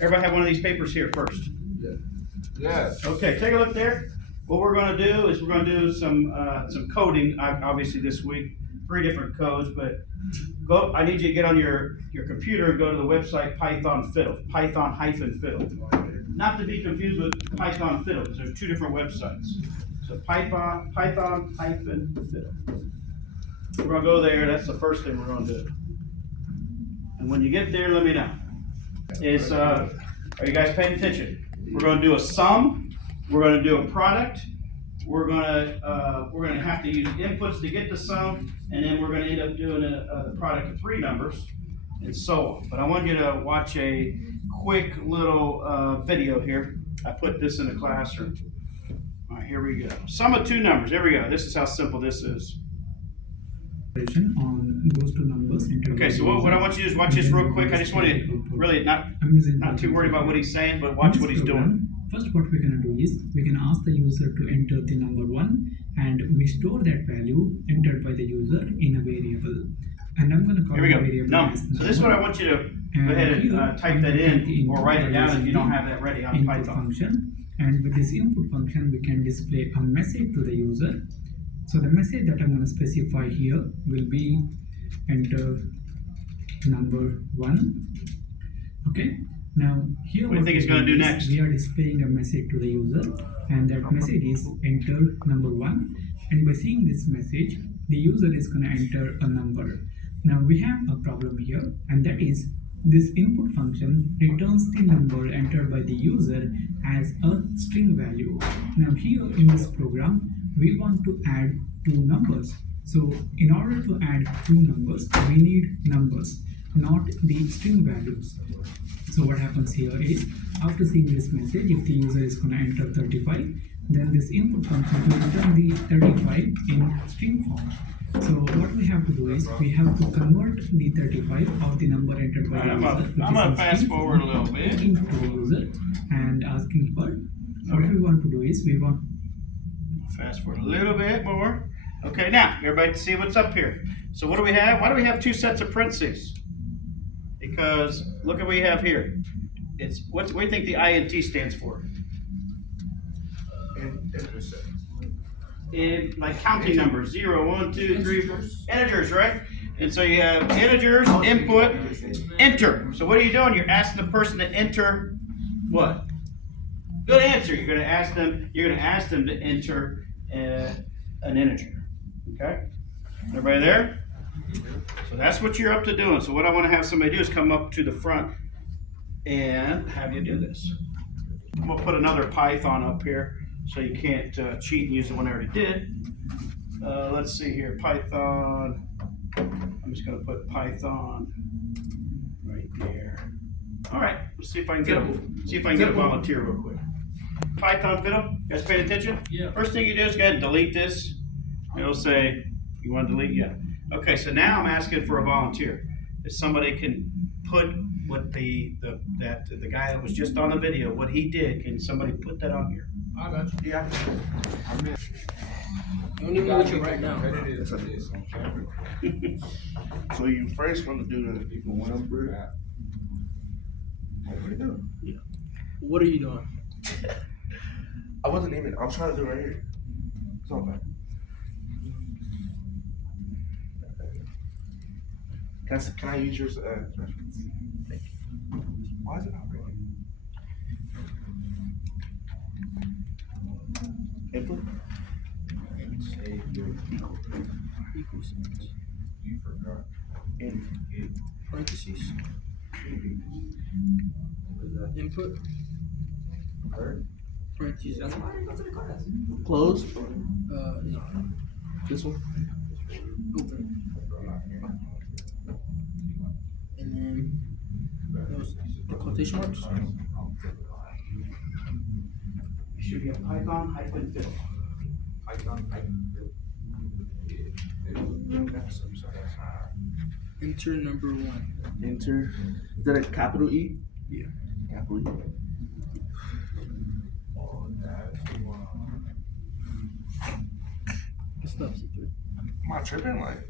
Everybody have one of these papers here first? Yes. Okay, take a look there. What we're gonna do is we're gonna do some coding, obviously this week, 3 different codes, but I need you to get on your computer and go to the website Python Fiddle, Python-Fiddle. Not to be confused with Python Fiddle, because there's 2 different websites. So Python-Fiddle. We're gonna go there, that's the first thing we're gonna do. And when you get there, let me know. Are you guys paying attention? We're gonna do a sum, we're gonna do a product, we're gonna have to use inputs to get the sum, and then we're gonna end up doing the product of 3 numbers, and so on. But I want you to watch a quick little video here. I put this in the classroom. All right, here we go. Sum of 2 numbers, here we go. This is how simple this is. On those 2 numbers. Okay, so what I want you to do is watch this real quick. I just want you to really not too worried about what he's saying, but watch what he's doing. First, what we're going to do is we can ask the user to enter the number 1, and we store that value entered by the user in a variable. And I'm going to call Here we the go. variable No. as So this is what I want you to go ahead and type that in or write it down if you don't have that ready on input Python. function. And with this input function, we can display a message to the user. So the message that I'm going to specify here will be enter number 1. Okay. Now here What do you think it's going to do next? We are displaying a message to the user, and that message is enter number 1. And by seeing this message, the user is going to enter a number. Now we have a problem here, and that is this input function returns the number entered by the user as a string value. Now here in this program, we want to add 2 numbers. So in order to add 2 numbers, we need numbers, not the string values. So what happens here is, after seeing this message, if the user is going to enter 35, then this input function will return the 35 in string form. So what we have to do is, we have to convert the 35 of the number entered by the user. I'm going to fast forward a little bit. To the user and asking for what we want to do is, we want Fast forward a little bit more. Okay, now, everybody see what's up here. So what do we have? Why do we have 2 sets of parentheses? Because look at what we have here. What do you think the INT stands for? In like counting numbers, 0, 1, 2, 3, 4. Integers, right? And so you have integers, input, enter. So what are you doing? You're asking the person to enter what? Good answer. You're going to ask them to enter an integer. Okay? Everybody there? So that's what you're up to doing. So what I want to have somebody do is come up to the front and have you do this. I'm going to put another Python up here so you can't cheat and use the one I already did. Let's see here. Python. I'm just going to put Python right there. All right. Let's see if I can get a volunteer real quick. Python Fiddle. You guys paying attention? Yeah. First thing you do is go ahead and delete this. It'll say, you want to delete? Yeah. Okay, so now I'm asking for a volunteer. If somebody can put what the guy that was just on the video, what he did, can somebody put that on here? I got you. Yeah. You don't even know what you're right now. So you first want to do the number. What are you doing? What are you doing? I wasn't even. I'm trying to do it right here. It's all bad. Can I use yours? Thank you. Why is it not working? Input. Equals. You forgot. Parentheses. Input. Parentheses. Close. No. This one. Open. And then those the quotation marks. It should be a Python-Fiddle. Enter number 1. Enter. Is that a capital E? Yeah. Capital E. Good stuff, C3. Am I tripping? Like.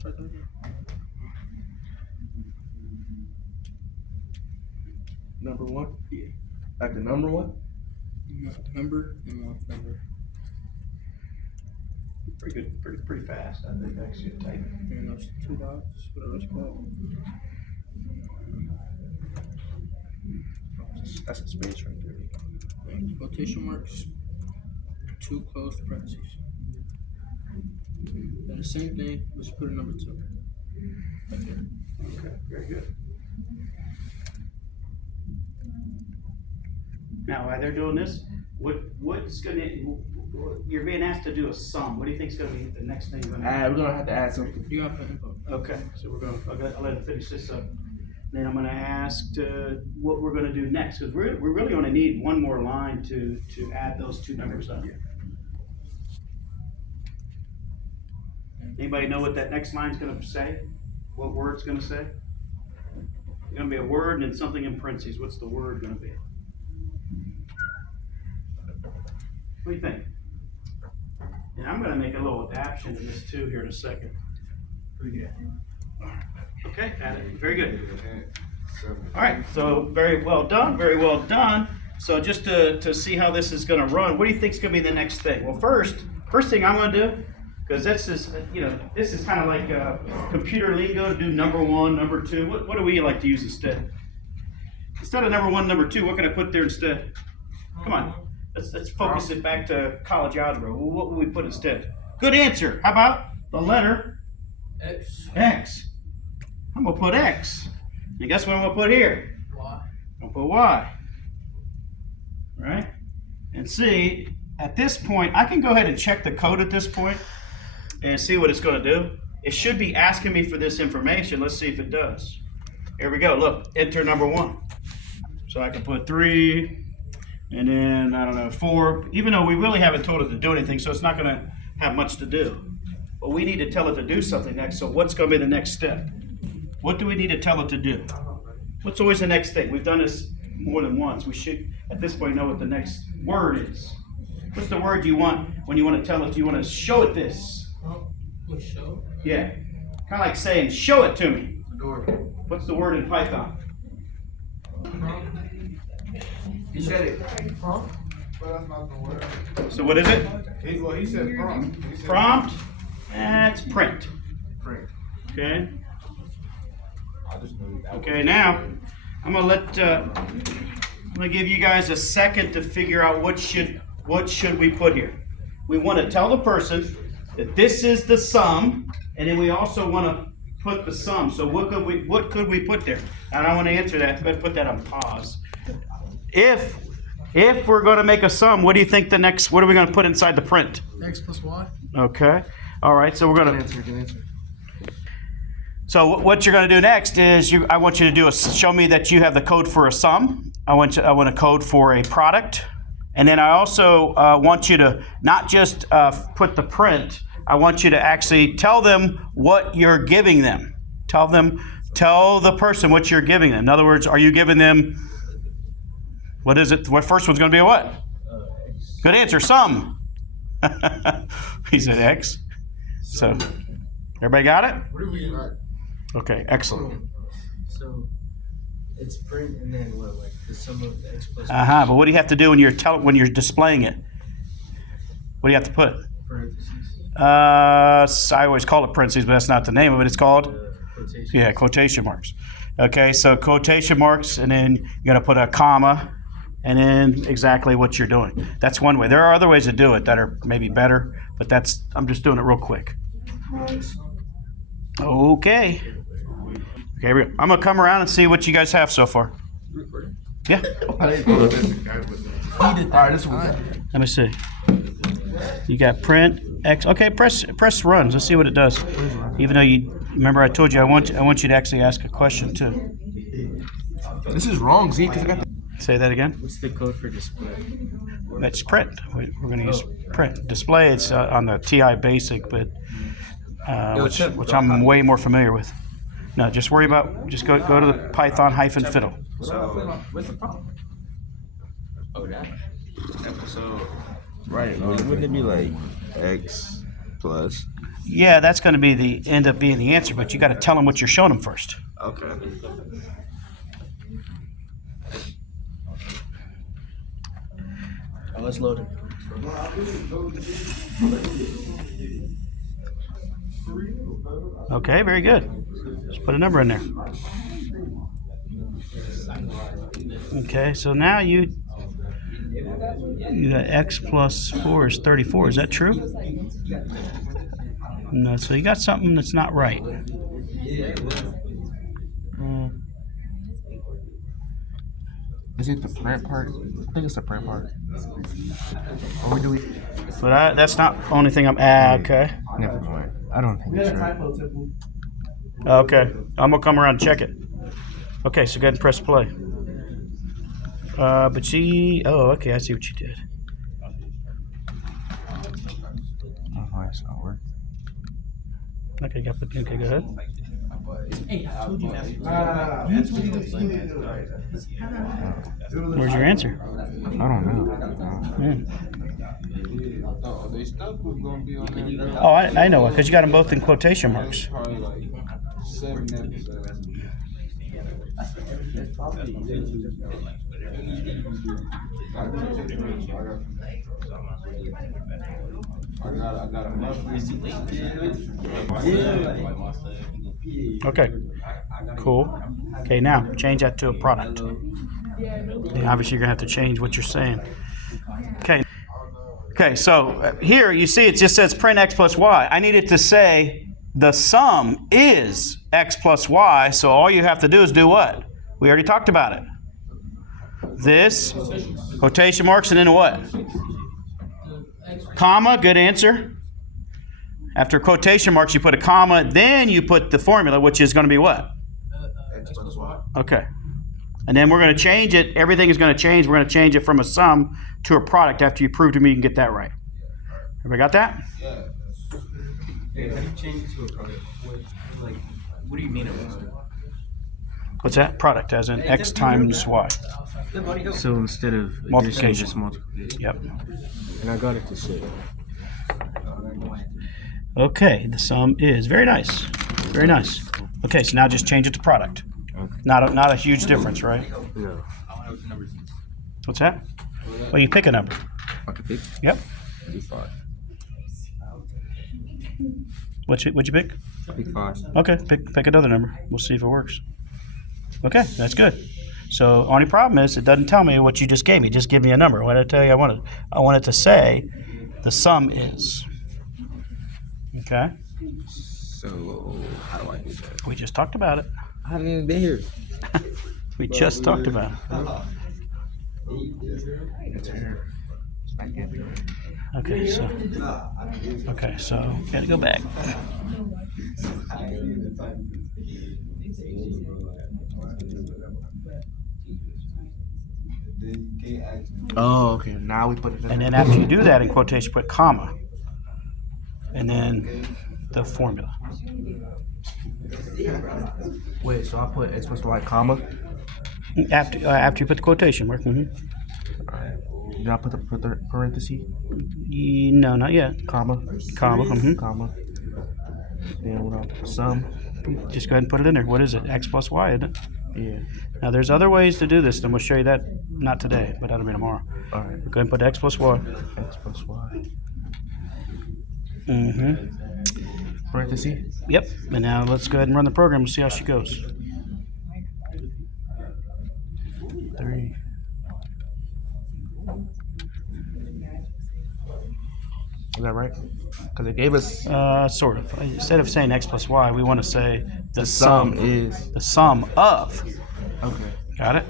Try that again. Number one? Yeah. Like the number one? Number and month number. Pretty good, pretty fast. I think actually type. And those two dots, whatever it's called. That's a space right there. And quotation marks, two closed parentheses. Then the same thing, let's put a number two. Okay, very good. Now, while they're doing this, what's gonna, you're being asked to do a sum. What do you think's gonna be the next thing? Gonna We're gonna have to add something. You gotta put info. Okay, so I'll let him finish this up. Then I'm gonna ask what we're gonna do next, because we really only need one more line to add those two numbers up. Anybody know what that next line's gonna say? What word's gonna say? It's gonna be a word and then something in parentheses. What's the word gonna be? What do you think? And I'm gonna make a little adaptation in this too here in a second. Okay, add it. Very good. All right, so very well done, very well done. So just to see how this is gonna run, what do you think is gonna be the next thing? Well, first thing I'm gonna do, because this is kind of like computer lingo to do number one, number two. What do we like to use instead? Instead of number one, number two, what can I put there instead? Come on, let's focus it back to college algebra. Well, what would we put instead? Good answer. How about the letter X. X? I'm gonna put X. And guess what I'm gonna put here? Y. I'm gonna put Y. Right? And see, at this point, I can go ahead and check the code at this point and see what it's gonna do. It should be asking me for this information. Let's see if it does. Here we go. Look, enter number one. So I can put 3, and then, I don't know, 4, even though we really haven't told it to do anything, so it's not gonna have much to do. But we need to tell it to do something next, so what's gonna be the next step? What do we need to tell it to do? What's always the next thing? We've done this more than once. We should, at this point, know what the next word is. What's the word you want when you want to tell it, you want to show it this? What show? Yeah. Kind of like saying, show it to me. What's the word in Python? He said it. Prompt? But that's not the word. So what is it? He said prompt. He said Prompt? That's print. print. Okay. I just knew that. Okay, now, I'm gonna give you guys a second to figure out what should we put here. We want to tell the person that this is the sum, and then we also want to put the sum. So what could we put there? And I want to answer that, but put that on pause. If we're going to make a sum, what do you think what are we going to put inside the print? X plus Y. Okay. All right. So we're going to. Good answer. So what you're going to do next is I want you to do show me that you have the code for a sum. I want a code for a product, and then I also want you to not just put the print. I want you to actually tell them what you're giving them. Tell the person what you're giving them. In other words, are you giving them? What is it? What first one's going to be a what? Good answer. Sum. He said X. So everybody got it? What do we like? Okay, excellent. So it's print and then what, like the sum of the X plus But what do you have to do when you're displaying it? What do you have to put? parentheses, I always call it parentheses, but that's not the name of it. It's called quotation. yeah, quotation marks. Okay, so quotation marks, and then you're gonna put a comma, and then exactly what you're doing. That's one way. There are other ways to do it that are maybe better, but I'm just doing it real quick. Okay. Okay, I'm gonna come around and see what you guys have so far. Yeah. I didn't know that. All right, this one. Let me see. You got print X. Okay, press runs. Let's see what it does. Even though you remember, I told you I want you to actually ask a question too. This is wrong, Z. Because I got. Say that again. What's the code for display? That's print. We're going to use print. Display. It's on the TI Basic, but which I'm way more familiar with. No, just worry about. Just go to the Python-fiddle. What's the problem? Oh, that. So, right, wouldn't it be like X plus? Yeah, that's going to end up being the answer, but you got to tell them what you're showing them first. Okay. Oh, it's loading. Okay, very good. Just put a number in there. Okay, so now you got x plus 4 is 34. Is that true? No, so you got something that's not right. Is it the print part? I think it's the print part. Or do we? But that's not the only thing I'm. Okay. Never mind. I don't think it's right. Okay. I'm gonna come around and check it. Okay, so go ahead and press play. But she. Oh, okay. I see what you did. Oh, why it's not working? Okay, okay, go ahead. Where's your answer? I don't know. Oh, they stuff was gonna be on there. Oh, I know it because you got them both in quotation marks. Probably like 7 episodes. I got enough. Okay. Cool. Okay, now change that to a product. Yeah, obviously, you're gonna have to change what you're saying. Okay. Okay, so here you see it just says print x plus y. I need it to say the sum is x plus y, so all you have to do is do what? We already talked about it. This, quotation marks, and then what? Comma, good answer. After quotation marks, you put a comma, then you put the formula, which is going to be what? Okay. And then we're going to change it. Everything is going to change. We're going to change it from a sum to a product after you prove to me you can get that right. Everybody got that? Hey, how do you change it to a product? What do you mean it was? What's that? Product, as in x times y. So instead of Multiplication. addition, just multiplication. Yep. And I got it to say. Okay, the sum is very nice. Very nice. Okay, so now just change it to product. Not a huge difference, right? No. What's that? Well, you pick a number. I could pick. Yep. Do 5. What'd you pick? Pick 5. Okay, pick another number. We'll see if it works. Okay, that's good. So only problem is it doesn't tell me what you just gave me. Just give me a number. What did I tell you I wanted to say the sum is. Okay? So, how do I do that? We just talked about it. I haven't even been here. We just talked about it. It's here. Okay, so gotta go back. Oh, okay. Now we put it in. And then after you do that in quotation, put comma. And then the formula. Wait, so I put x plus y, comma? After you put the quotation mark. Mm-hmm. Did I put the parenthesis? No, not yet. Comma? Comma. Mm-hmm. Comma. Then what else? Sum? Just go ahead and put it in there. What is it? X plus y, isn't it? Yeah. Now there's other ways to do this, and we'll show you that not today, but that'll be tomorrow. Alright. Go ahead and put x plus y. X plus y. Mm-hmm. Parenthesis? Yep. And now let's go ahead and run the program and see how she goes. 3. Is that right? Because it gave us Sort of. Instead of saying x plus y, we want to say the sum sum is. the sum of. Okay. Got it?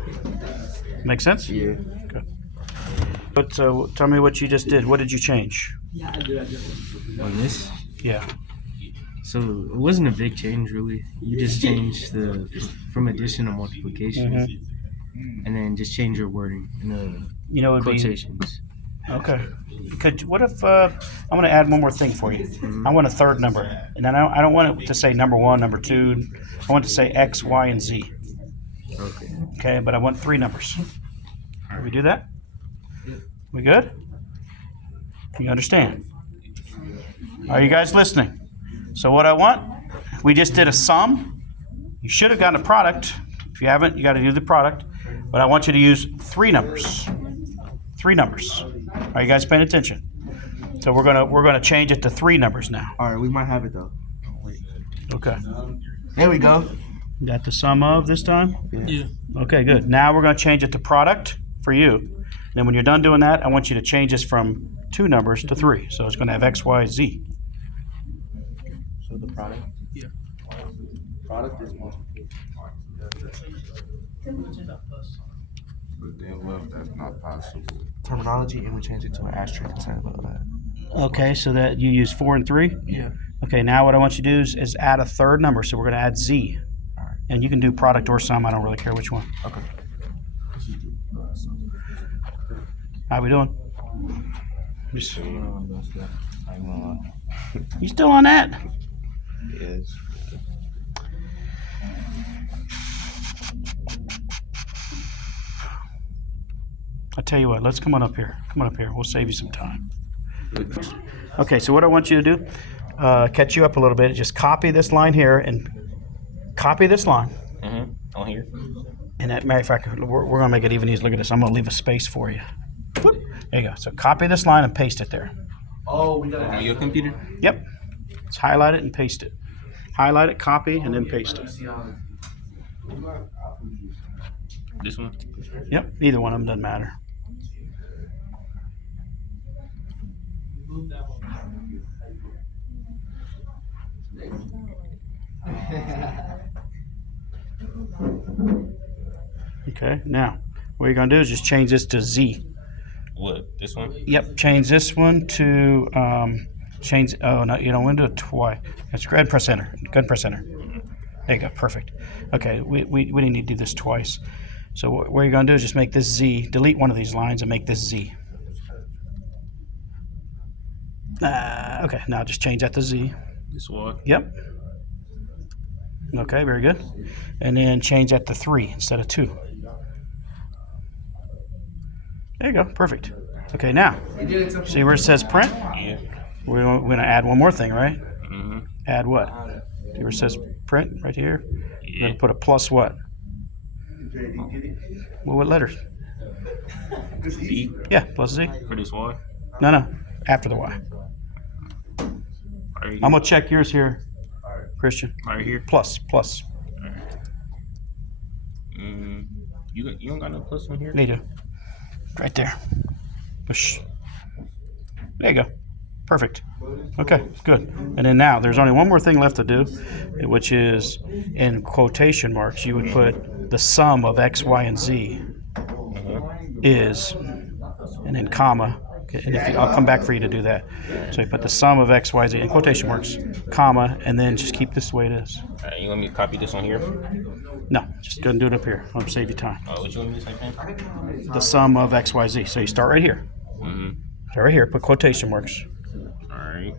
Make sense? Yeah. Good. But tell me what you just did. What did you change? On this? Yeah. So it wasn't a big change, really. You just changed from addition to multiplication, and then just change your wording in the You know, it would be quotations. okay. What if I'm going to add one more thing for you? I want a third number, and then I don't want it to say number 1, number 2. I want it to say x, y, and z. Okay. Okay, but I want 3 numbers. Can we do that? We good? You understand? Are you guys listening? So what I want, we just did a sum. You should have gotten a product. If you haven't, you got to do the product. But I want you to use 3 numbers. 3 numbers. Are you guys paying attention? So we're gonna change it to 3 numbers now. All right, we might have it though. Okay. There we go. Got the sum of this time? Yeah. Okay, good. Now we're gonna change it to product for you. Then when you're done doing that, I want you to change this from 2 numbers to 3. So it's gonna have X, Y, Z. So the product. Yeah. Product is multiplication. But then what if that's not possible? Terminology, and we change it to an asterisk instead of that. Okay, so that you use 4 and 3? Yeah. Okay, now what I want you to do is add a third number. So we're gonna add Z. Alright. And you can do product or sum, I don't really care which one. Okay. How we doing? You still on that? Yes. I tell you what, let's come on up here. Come on up here. We'll save you some time. Okay, so what I want you to do, catch you up a little bit, just copy this line here and copy this line. On here. And that, matter of fact, we're going to make it even easier. Look at this. I'm going to leave a space for you. Whoop. There you go. So copy this line and paste it there. Oh, we gotta On your computer? Yep. Let's highlight it and paste it. Highlight it, copy, and then paste it. This one? Yep. Either one of them doesn't matter. Okay, now what you're going to do is just change this to Z. What? This one? Yep, change this one to change. Oh no, you don't want to do it twice. That's go ahead and press enter. Go ahead and press enter. There you go, perfect. Okay, we didn't need to do this twice. So what you're going to do is just make this Z. Delete one of these lines and make this Z. Okay, now just change that to Z. This one? Yep. Okay, very good. And then change that to 3 instead of 2. There you go, perfect. Okay, now, see where it says print? Yeah. We're going to add one more thing, right? Mm-hmm. Add what? See where it says print right here? We're Yeah. going to put a plus what? Well, what letters? Z Yeah, plus Z. for this one. No, after the Y. Right here. I'm going to check yours here, Christian. Right here. Plus. You don't got no plus on here? Need to. Right there. Push. There you go. Perfect. Okay, good. And then now, there's only one more thing left to do, which is in quotation marks, you would put the sum of X, Y, and Z is, and then comma. Okay, and I'll come back for you to do that. So you put the sum of X, Y, Z in quotation marks, comma, and then just keep this the way it is. Alright, you want me to copy this on here? No, just go and do it up here. I'll save you time. What you want me to type in? The sum of X, Y, Z. So you start right here. Mm-hmm. Start right here. Put quotation marks. Alright.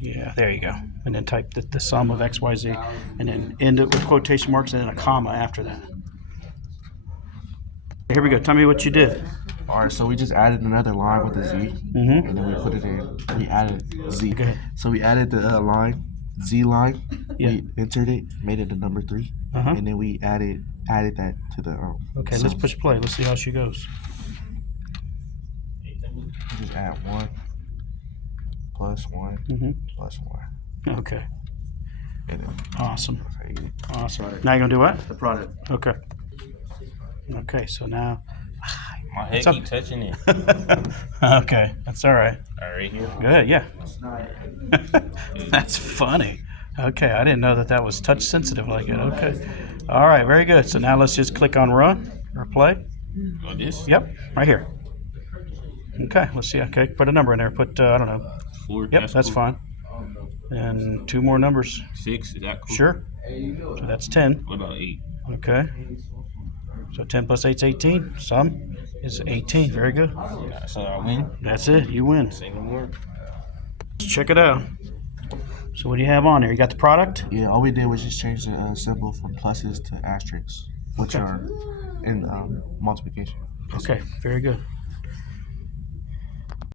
Yeah, there you go. And then type the sum of X, Y, Z, and then end it with quotation marks and then a comma after that. Here we go. Tell me what you did. All right, so we just added another line with a Z, Mm-hmm. and then we put it in. We added Z. Go ahead. So we added the line, Z line. Yeah. We entered it, made it the number 3, Uh-huh. and then we added that to the. Okay, sum. let's push play. Let's see how she goes. Just add 1, plus 1, Mm-hmm. plus 1, Okay. and then Awesome. say Awesome. Now you're going to do what? the product. Okay. Okay, so now. My head What's up? keep touching it. Okay, that's all right. Alright, here. Good, yeah. That's funny. Okay, I didn't know that was touch sensitive like it. Okay. All right, very good. So now let's just click on run or play. Oh, this? Yep, right here. Okay, let's see. Okay, put a number in there. Put, I don't know. 4. Yep, that's cool. fine. And 2 more numbers. 6, is that cool? Sure. So that's 10. What about 8? Okay. So 10 plus 8 is 18. Sum is 18. Very good. So I win. That's it. You win. Say no more. Check it out. So what do you have on there? You got the product? Yeah, all we did was just change the symbol from pluses to asterisks, which Okay. are in multiplication. Okay, very good.